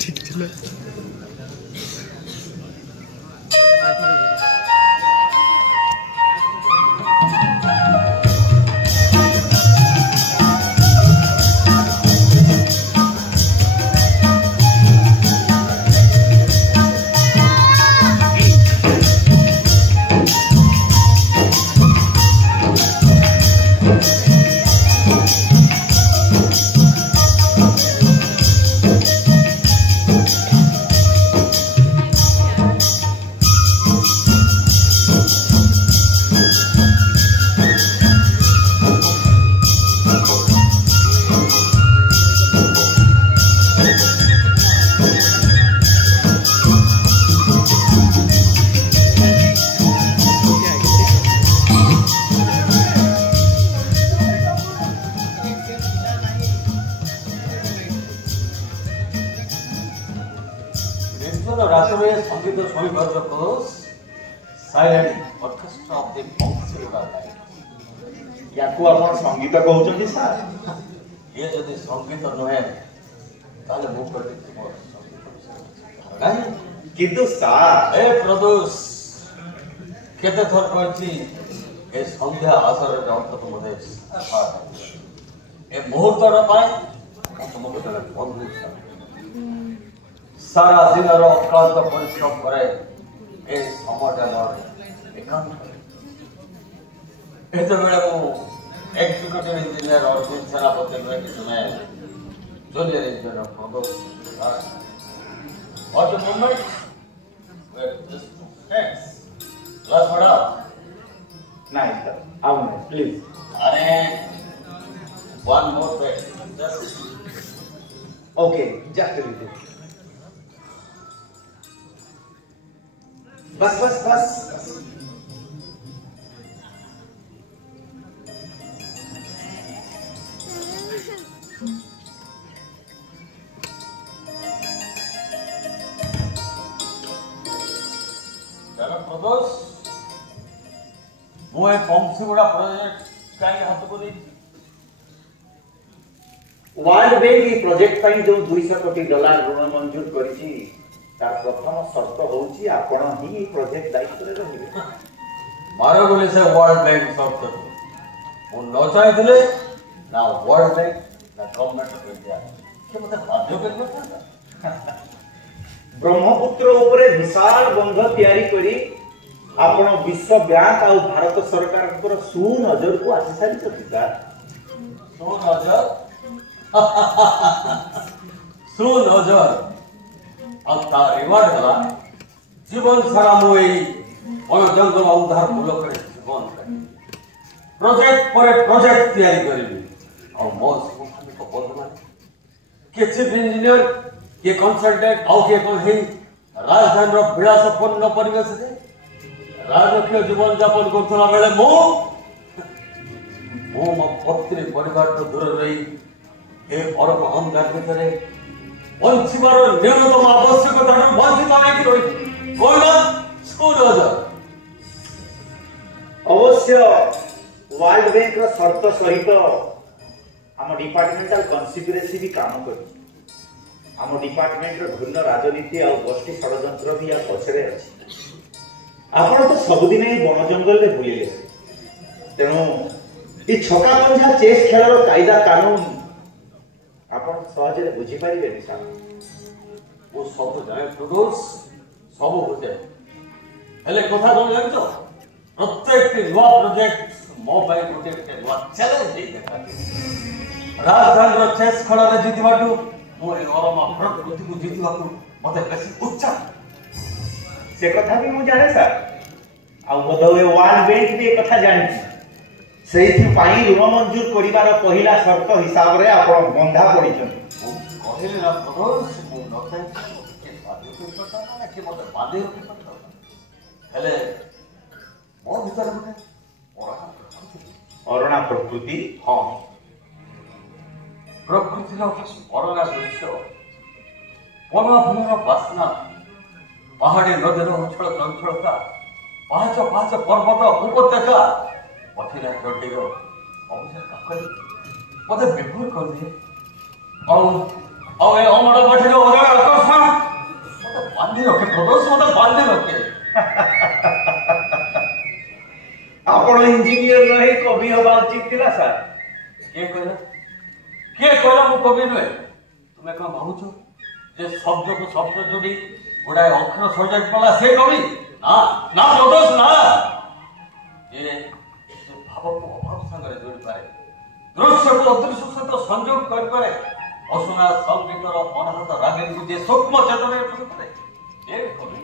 ठीक चला संगीत silent orchestra of the Bansiwala light याकू आपण संगीत कहउछन सर ये जदि संगीत नहे ताले मु प्रति मोर संगीत नहीं किंतु सर ए प्रदोष केते थर कहछि ए संध्या आसर अंत मते ए मुहूर्त पाए तुमको तले बंधु सारा दिन अक्लांत परिश्रम करे ए समय एकांत एते बेले मु एक्सिक्यूटिव इंजीनियर अर्जुन सेनापति कि तुम्हें जूनियर इंजीनियर प्रदोष और the moment where this ends let's put up nice sir aun please अरे one more bit just okay just a little बस बस बस चलो प्रदोष वो एक बंसीवाला प्रोजेक्ट काई हाथ को देछि वर्ल्ड बैंक ई प्रोजेक्ट पई जो $200 कोटी ऋण मंजूर करिछि तार प्रथम शर्त होउछि आपण ही प्रोजेक्ट दायित्व रे रहिबे मारो बोले से वर्ल्ड बैंक शर्त वो न चाहथिले ना वर्ल्ड बैंक ना गवर्नमेंट ऑफ इंडिया के मते बाध्य करबो ब्रह्मपुत्र ऊपर विशाल बंध तैयारी करी आपण विश्व बैंक आ भारत सरकार पर सुनजर को आसी सारी छथिका सुनजर सुनजर आता रिवार्ड हला जीवन सारा मुई और जंगल उद्धार मूलक रे जीवन प्रोजेक्ट पर प्रोजेक्ट तैयारी करबी और मोर सुखमी को बदला के चीफ इंजीनियर के कंसल्टेंट और के कोही राजधानी रो विलासपूर्ण परिवेश दे राजकीय जीवन यापन करथला बेले मो मो पत्नी परिवार तो दूर रही ए अरब अहंकार भितरे वंचिबार न्यूनतम आवश्यकता वंचित नहीं रही कोई स्कूल अवश्य वर्ल्ड बैंक रो शर्त सहित हम डिपार्टमेंटल कन्सिडरेसी भी काम कर हम डिपार्टमेंट रो भिन्न राजनीति और गोष्ठी षडयंत्र भी या पछरे अछि आपण तो सबदिन ही वन जंगल रे बुलिले तेणु ई छका पंजा चेस खेल रो कायदा कानून आपण सहज रे बुझी परिबे नि साहब वो सब जाने प्रदोष सब होते हेले कथा कोन जानछो प्रत्येक नवा प्रोजेक्ट मोबाइल प्रोजेक्ट के नवा चैलेंज दे देखा राजधानी रो चेस खेल रे जीतबाटू मोर अरमा प्रकृति को जीतबाकू मते बेसी उत्साह से कथा भी मु जाने सर आ बोधवे वर्ल्ड बैंक भी कथा जानि सेहि पाई ऋण मंजूर करिवार पहिला शर्त हिसाब रे आपण बंधा पडिछन कहले ना प्रदोष मु नथाय के बाध्य करता ना कि मते बाध्य करता हेले मो भीतर गुटे अरणा प्रकृति हां प्रकृति रो अरणा दृश्य वनभूमिर बासना पहाड़ी नदीर उछल चंचलता पांच पांच पर्वत उपत्यका पथिला चढ़ीर ଅବଶ୍ୟ କାକରେ ମୋତେ ବିଭୋର କରିଦିଏ ଆଉ ଏ ଅମଳ ଗଠିର ଅଜୟ ଆକର୍ଷଣ ମୋତେ ବାନ୍ଧି ରଖେ ପ୍ରଦୋଷ ମୋତେ ବାନ୍ଧି ରଖେ। ଆପଣ ଇଞ୍ଜିନିୟର ରହି କବି ହବା ଉଚିତ ଥିଲା ସାର୍। କିଏ କହିଲା ମୁଁ କବି ନୁହେଁ? ତୁମେ କଣ ଭାବୁଛ ଯେ ଶବ୍ଦକୁ ଶବ୍ଦ ଯୋଡ଼ି ଗୁଡ଼ାଏ ଅକ୍ଷର ସଜାଇ ପାରିଲା ସେ କବି? ନା ପ୍ରଦୋଷ ନା। ଏ ଭାବକୁ ଅଭାବ ସାଙ୍ଗରେ ଯୋଡ଼ିପାରେ, ଦୃଶ୍ୟକୁ ଅଦୃଶ୍ୟ ସହିତ ସଂଯୋଗ କରିପାରେ, ଅଶୁଣା ସଙ୍ଗୀତର ଅନାହତ ରାଗକୁ ଯିଏ ସୂକ୍ଷ୍ମ ଚେତନାରେ କରିପାରେ ଏ କବି।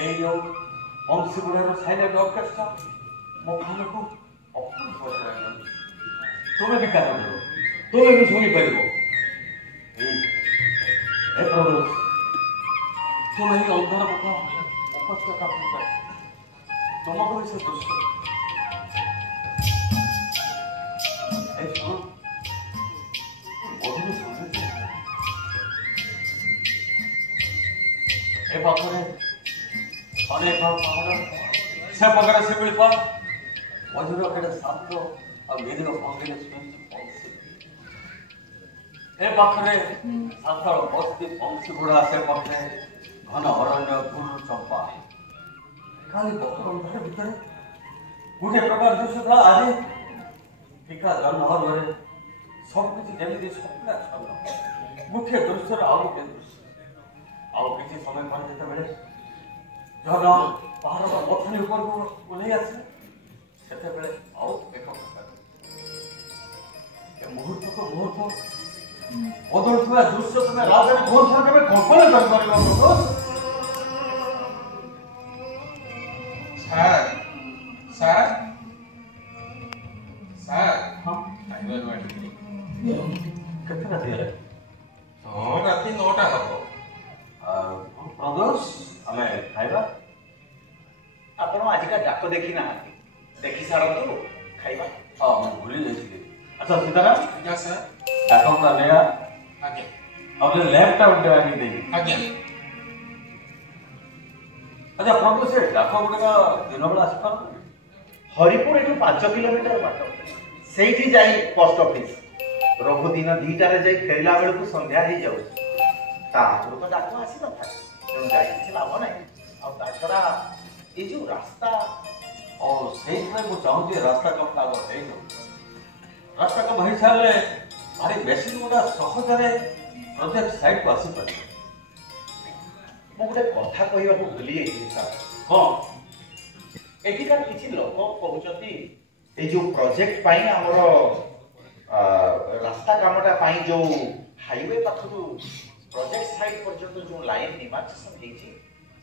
ଏଇ ଯୋଉ ବଂଶୀଗୁଡ଼ାର ସାଇଲେଣ୍ଟ ଅର୍କେଷ୍ଟ୍ରା ମୋ କାନକୁ ଅପୂର୍ବ ପଚାରିଲାଣି। ତୁମେ ବି କାନ ଦେବ, ତୁମେ ବି ଶୁଣିପାରିବ। ଏ ପ୍ରଦୋଷ ତୁମେ ହିଁ ଅନ୍ଧାର ମୁଖ ଉପତ୍ୟକା ପୂଜା ତୁମକୁ ବି ସେ ଦୃଶ୍ୟ ଏ ପାଖରେ ଅନେକ ପାହାଡ଼, ସେ ପାଖରେ ଶିମିଳିପାଳ, ମଝିରେ କେଡ଼େ ଶାନ୍ତ ଆଉ ନିରୀହ ଭଙ୍ଗୀରେ ଶୁଣୁଛି ବଂଶୀ। ଏ ପାଖରେ ସାତଳ ବସ୍ତି ବଂଶୀ ଗୁଡ଼ା, ସେ ପାଖରେ ଘନ ଅରଣ୍ୟ ଗୁରୁ ଚମ୍ପା। ଖାଲି ବକ୍ରବନ୍ଧର ଭିତରେ ଗୋଟିଏ ପ୍ରକାର ଦୃଶ୍ୟ ଥିଲା। ଆଜି ଟିକା ଜନ୍ମହରରେ ସବୁକିଛି ଯେମିତି ସ୍ୱପ୍ନ ଛନ୍ନ, ଗୋଟିଏ ଦୃଶ୍ୟର ଆଉ ଗୋଟିଏ ଦୃଶ୍ୟ। ଆଉ କିଛି ସମୟ ପରେ ଯେତେବେଳେ ଝର ପାହାଡ଼ର ପଥନି ଉପରକୁ ଓହ୍ଲେଇ ଆସିଲେ, ସେତେବେଳେ ଆଉ ଏକ ପ୍ରକାର ଏ ମୁହୂର୍ତ୍ତକୁ ମୁହୂର୍ତ୍ତ ବଦଳୁଥିବା ଦୃଶ୍ୟ ତୁମେ ରାଜରେ ବହୁତ ଥର କେବେ କଳ୍ପନା କରିପାରିବ? ସାର୍ ସାର୍ ସାର୍ ଖାଇବା କେତେ ରାତି ହେଲା? ରାତି 9ଟା ହବ। ପ୍ରଦୋଷ ଆମେ ଖାଇବା। ଆପଣ ଆଜିକା ଡାକ ଦେଖି ନାହାନ୍ତି, ଦେଖି ସାରନ୍ତୁ ଖାଇବା। ହଁ ମୁଁ ଭୁଲି ଯାଇଥିଲି। ଆଚ୍ଛା ସୀତାରାମ, ଆଜ୍ଞା ସାର୍। ଡାକଟା ନେଆ। ଆଜ୍ଞା ଆଉ ଲ୍ୟାମ୍ପଟା ଗୋଟେ ଆଣି ଦେଇ। ଆଜ୍ଞା। ଆଚ୍ଛା ପ୍ରଦୋଷ, ସେ ଡାକ ଗୁଡ଼ିକ ଦିନବେଳା ଆସିପାରୁନି? ହରିପୁର ଏଠୁ 5 କିଲୋମିଟର ବାଟ, ସେଇଠି ଯାଇ ପୋଷ୍ଟ ଅଫିସ। ରଘୁ ଦିନ 2ଟାରେ ଯାଇ ଫେରିଲା ବେଳକୁ ସନ୍ଧ୍ୟା ହେଇଯାଉଛି। ତା ଆଗରୁ ତ ଡାକ ଆସିନଥାଏ, ତେଣୁ ଯାଇ କିଛି ଲାଭ ନାହିଁ। ଆଉ ତା ଛଡ଼ା ଏଇ ଯୋଉ ରାସ୍ତା, ସେଇଥିପାଇଁ ମୁଁ ଚାହୁଁଛି ରାସ୍ତା କାମଟା ଆଗ ହେଇଯାଉ। ରାସ୍ତା କାମ ହେଇସାରିଲେ ଭାରି ମେସିନ୍ ଗୁଡ଼ା ସହଜରେ ପ୍ରୋଜେକ୍ଟ ସାଇଟ୍କୁ ଆସିପାରିବ। ମୁଁ ଗୋଟେ କଥା କହିବାକୁ ଭୁଲି ଯାଇଥିଲି ସାର୍। କ'ଣ? ଏଠିକାର କିଛି ଲୋକ କହୁଛନ୍ତି ଏଇ ଯୋଉ ପ୍ରୋଜେକ୍ଟ ପାଇଁ ଆମର ରାସ୍ତା କାମଟା ପାଇଁ ଯୋଉ ହାଇୱେ ପାଖରୁ ପ୍ରୋଜେକ୍ଟ ସାଇଟ୍ ପର୍ଯ୍ୟନ୍ତ ଯୋଉ ଲାଇନ୍ ଡିମାର୍କେସନ୍ ହେଇଛି,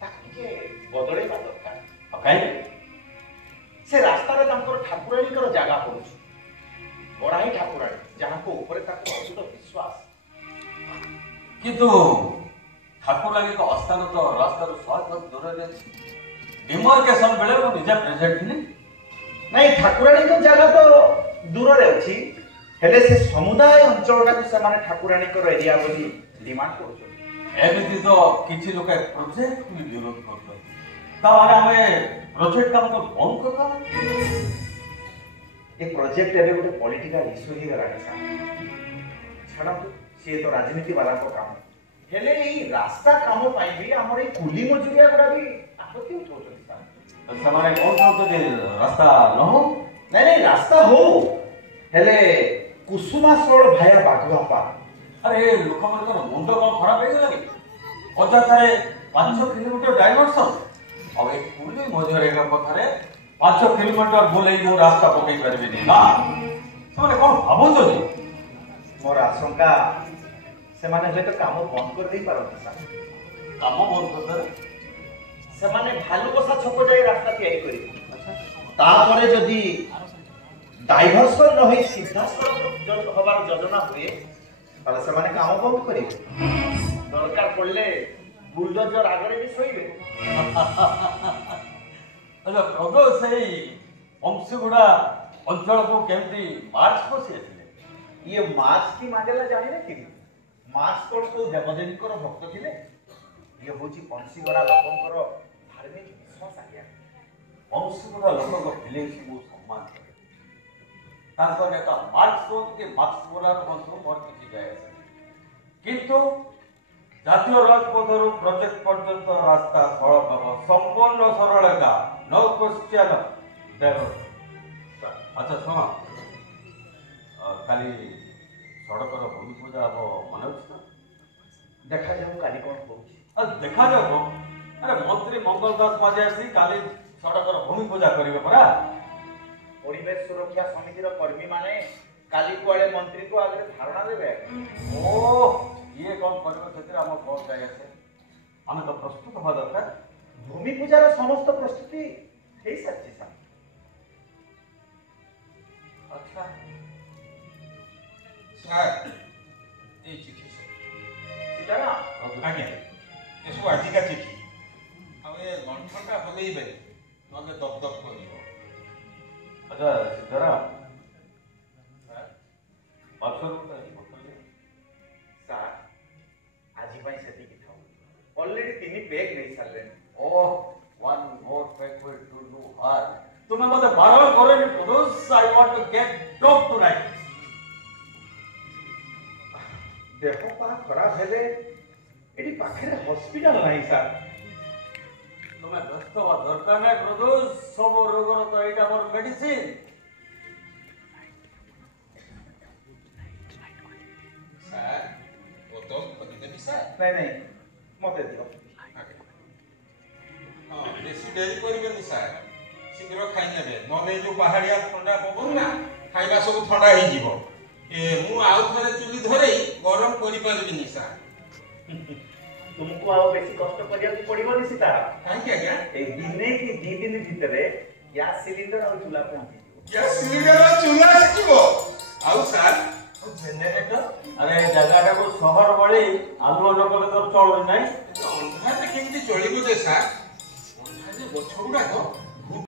ତାକୁ ଟିକେ ବଦଳେଇବା ଦରକାର। କାହିଁକି? ସେ ରାସ୍ତାରେ ତାଙ୍କର ଠାକୁରାଣୀଙ୍କର ଜାଗା ପଡୁଛି, ବଡ଼ାଇ ଠାକୁରାଣୀ, ଯାହାଙ୍କ ଉପରେ ତାକୁ ଅଦ୍ଭୁତ ବିଶ୍ୱାସ। କିନ୍ତୁ ଠାକୁରାଣୀଙ୍କ ଅସ୍ଥାନ ତ ରାସ୍ତାରୁ 100 ଫୁଟ ଦୂରରେ ଅଛି। ଡିମାର୍କେସନ୍ ବେଳେ ମୁଁ ନିଜେ ପ୍ରେଜେଣ୍ଟ ଥିଲି। ନାଇଁ, ଠାକୁରାଣୀଙ୍କ ଜାଗା ତ ଦୂରରେ ଅଛି, ହେଲେ ସେ ସମୁଦାୟ ଅଞ୍ଚଳଟାକୁ ସେମାନେ ଠାକୁରାଣୀଙ୍କର ଏରିଆ ବୋଲି ଡିମାଣ୍ଡ କରୁଛନ୍ତି। ଏମିତି ତ କିଛି ଲୋକ ପ୍ରୋଜେକ୍ଟକୁ ବି ବିରୋଧ କରୁଛନ୍ତି। ତାହେଲେ ଆମେ ପ୍ରୋଜେକ୍ଟ କାମକୁ ବନ୍ଦ କରିବା। ଏ ପ୍ରୋଜେକ୍ଟ ଏବେ ଗୋଟେ ପଲିଟିକାଲ ଇସ୍ୟୁ ହେଇଗଲାଣି ସାର୍। ଛାଡ଼ନ୍ତୁ, ସିଏ ତ ରାଜନୀତି ବାଲାଙ୍କ କାମ। ହେଲେ ଏଇ ରାସ୍ତା କାମ ପାଇଁ ବି ଆମର ଏଇ କୁଲି ମଜୁରିଆ ଗୁଡ଼ା ବି ଆପତ୍ତି ଉଠାଉଛନ୍ତି ସାର୍। ସେମାନେ କ'ଣ ଚାହୁଁଛନ୍ତି? ରାସ୍ତା ନ ହଉ? ନାଇଁ, ରାସ୍ତା ହଉ, ହେଲେ କୁସୁମା ସୋଳ ଭାୟା ବାଘୁଆପା। ଆରେ ଏ ଲୋକମାନଙ୍କର ମୁଣ୍ଡ କ'ଣ ଖରାପ ହେଇଗଲାଣି? ଅଯଥାରେ 5 କିଲୋମିଟର ଡାଇଭରସନ୍, ଆଉ ଏ କୁଲି ମଜୁରିଆଙ୍କ କଥାରେ 5 କିଲୋମିଟର ବୁଲେଇ ମୁଁ ରାସ୍ତା ପକେଇ ପାରିବିନି। ନା, ସେମାନେ କ'ଣ ଭାବୁଛନ୍ତି? ମୋର ଆଶଙ୍କା ସେମାନେ ହୁଏତ କାମ ବନ୍ଦ କରିଦେଇ ପାରନ୍ତି ସାର୍। କାମ ବନ୍ଦ କରିଦେବେ? ସେମାନେ ଭାଲୁବସା ଛକ ଯାଇ ରାସ୍ତା ତିଆରି କରିବେ। ତାପରେ ଯଦି ଡାଇଭରସନ ନ ହୋଇ ସିଧାସଳଖ ହବାର ଯୋଜନା ହୁଏ, ତାହେଲେ ସେମାନେ କାମ ବନ୍ଦ କରିବେ। ଦରକାର ପଡ଼ିଲେ ବୁଲଡୋଜର ଆଗରେ ବି ଶୋଇବେ। ଆଚ୍ଛା ପ୍ରଦୋଷ, ସେଇ ବଂଶୀଗୁଡ଼ା ଅଞ୍ଚଳକୁ କେମିତି ମାର୍ଚ୍ଚ ବସିଯାଇଥିଲେ? ଇଏ ମାର୍ଚ୍ଚ କି ମାଣ୍ଡେଲା ଜାଣିଲେ କି? ମାର୍ଚ୍ଚ କଣ କୋଉ ଦେବଦେବୀଙ୍କର ଭକ୍ତ ଥିଲେ? ଇଏ ହଉଛି ବଂଶୀଗଡ଼ା ଲୋକଙ୍କର ଧାର୍ମିକ ବିଶ୍ୱାସ ଆଜ୍ଞା। ବଂଶୀପୁରା ଲୋକଙ୍କ ଫିଲିଙ୍ଗସକୁ ସମ୍ମାନ କରେ। ତାଙ୍କ ନେତା ମାର୍କ୍ସ ହୁଅନ୍ତୁ କି ମାର୍କ୍ସ ବୋଲାର ହୁଅନ୍ତୁ ମୋର କିଛି ଯାଏ ଆସେ କିନ୍ତୁ ଜାତୀୟ ରାଜପଥରୁ ପ୍ରୋଜେକ୍ଟ ପର୍ଯ୍ୟନ୍ତ ରାସ୍ତା ସଡ଼କ ହେବ ସମ୍ପୂର୍ଣ୍ଣ ସରଳ ଏକା नो क्वेश्चन ଆଚ୍ଛା ଶୁଣ କାଲି ସଡ଼କର ଭୂମି ପୂଜା ହବ ମନେ ଅଛି ନା? ଦେଖାଯାଉ କାଲି କ'ଣ ହଉଛି। ଦେଖାଯାଉ କଣ ଆରେ ମନ୍ତ୍ରୀ ମଙ୍ଗଳ ଦାସ ମାଝୀ ଆସି କାଲି ସଡ଼କର ଭୂମି ପୂଜା କରିବେ ପରା। ପରିବେଶ ସୁରକ୍ଷା ସମିତିର କର୍ମୀମାନେ କାଲି କୁଆଡ଼େ ମନ୍ତ୍ରୀକୁ ଆଗରେ ଧାରଣା ଦେବେ। ଓ ଇଏ କଣ କରିବ ସେଥିରେ ଆମର କଣ ଯାଇ ଆସେ ଆମେ ତ ପ୍ରସ୍ତୁତ ହେବା ଦରକାର। ଭୂମି ପୂଜାର ସମସ୍ତ ପ୍ରସ୍ତୁତି ହେଇସାରିଛି ସାର୍। ଆଚ୍ଛା ସାର୍ এই চিঠি ସୀତାରାମ ଆଜ୍ଞା ଏସବୁ ଆଜିକା ଚିଠି ଆଉ ଏ ଗଣ୍ଠଟା ହଲେଇବେ ନହେଲେ ଦପ ଦପ କରିବ। ଆଚ୍ଛା ସୀତାରାମ ସାର୍ ସାର୍ ଆଜି ପାଇଁ ସେତିକି ଥାଉ। ଅଲରେଡି 3 ପେକ୍ ନେଇ ସାରିଲେଣି। Oh, one more pack will do no harm. तुम्हें मत बारह करो नहीं पुरुष. I want to get dope tonight. देह पा खराब हेले एटी पाखरे हॉस्पिटल नहीं सर। तुम्हें व्यस्त हुआ दरकार नहीं पुरुष. सब रोगर तो एटा मोर मेडिसिन. ସାର୍ ବୋତଲ ଖୋଲିଦେବି ସାର୍। नहीं नहीं मते दियो। ହଁ ବେଶୀ ଡେରି କରିବେନି ସାର୍ ଶୀଘ୍ର ଖାଇନେବେ ନହେଲେ ଯୋଉ ପାହାଡିଆ ଥଣ୍ଡା ପବନ ନା ଖାଇବା ସବୁ ଥଣ୍ଡା ହେଇଯିବ। ମୁଁ ଆଉ ଥରେ ଚୁଲି ଧରେଇ ଗରମ କରିପାରିବିନି ସାର୍। तुमको आओ बेसी कष्ट करिया पड़िबनी सीता। କାହିଁକି ଆଜ୍ଞା? ए दिने की 2 दिन भितरे गैस सिलेंडर और चूल्हा पहुंची। ଗ୍ୟାସ ସିଲିଣ୍ଡର ଚୁଲା ଆସିଯିବ ଆଉ ସାର୍ ଜେନେରେଟର अरे जगह को शहर बड़ी आलू न कले तो चलुनी नहीं. ଅନ୍ଧାରରେ କେମିତି ଚଳିବ ଯେ ସାର୍? ଅନ୍ଧାରରେ ଗଛ ଗୁଡାକ